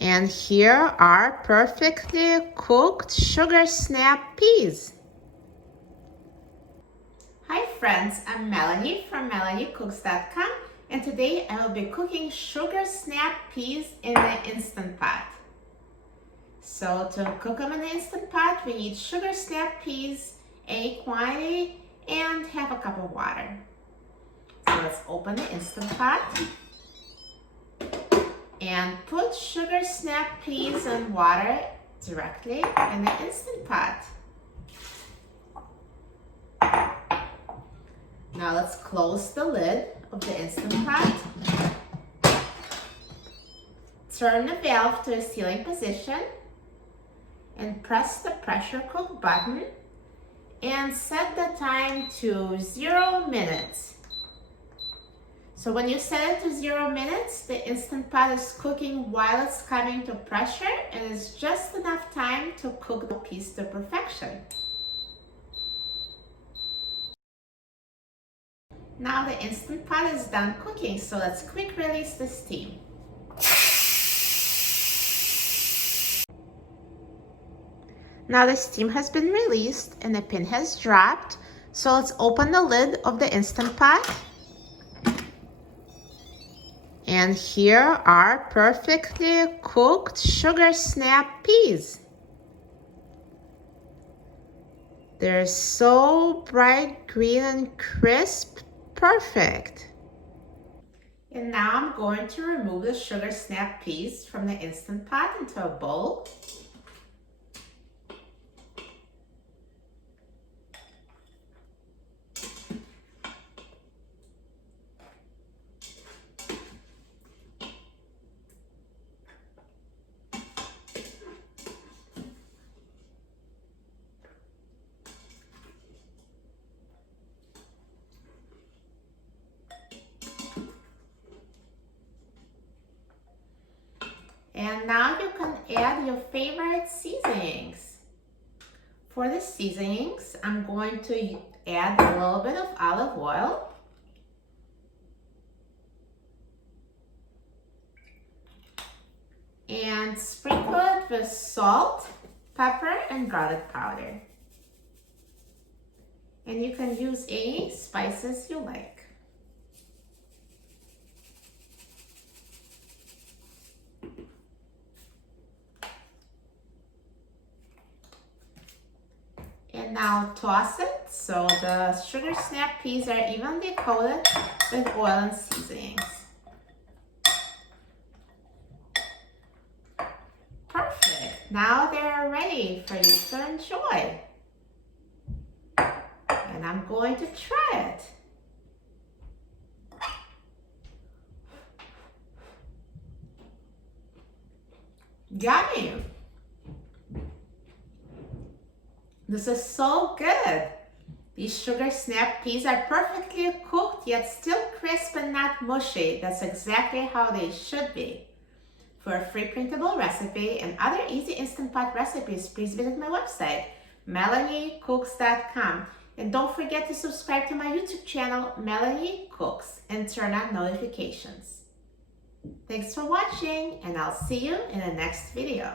And here are perfectly cooked sugar snap peas. Hi friends, I'm Melanie from MelanieCooks.com, and today I will be cooking sugar snap peas in the Instant Pot. So to cook them in the Instant Pot, we need sugar snap peas, a quantity, and half a cup of water. So let's open the Instant Pot and put sugar snap peas and water directly in the Instant Pot. Now let's close the lid of the Instant Pot. Turn the valve to a sealing position and press the pressure cook button and set the time to 0 minutes. So when you set it to 0 minutes, the Instant Pot is cooking while it's coming to pressure, and it's just enough time to cook the peas to perfection. Now the Instant Pot is done cooking, so let's quick release the steam. Now the steam has been released and the pin has dropped, so let's open the lid of the Instant Pot. And here are perfectly cooked sugar snap peas. They're so bright green and crisp, perfect. And now I'm going to remove the sugar snap peas from the Instant Pot into a bowl. And now you can add your favorite seasonings. For the seasonings, I'm going to add a little bit of olive oil, and sprinkle it with salt, pepper, and garlic powder. And you can use any spices you like. And now toss it so the sugar snap peas are evenly coated with oil and seasonings. Perfect. Now they're ready for you to enjoy. And I'm going to try it. Yummy. This is so good. These sugar snap peas are perfectly cooked yet still crisp and not mushy. That's exactly how they should be. For a free printable recipe and other easy Instant Pot recipes, please visit my website, MelanieCooks.com. And don't forget to subscribe to my YouTube channel, Melanie Cooks, and turn on notifications. Thanks for watching, and I'll see you in the next video.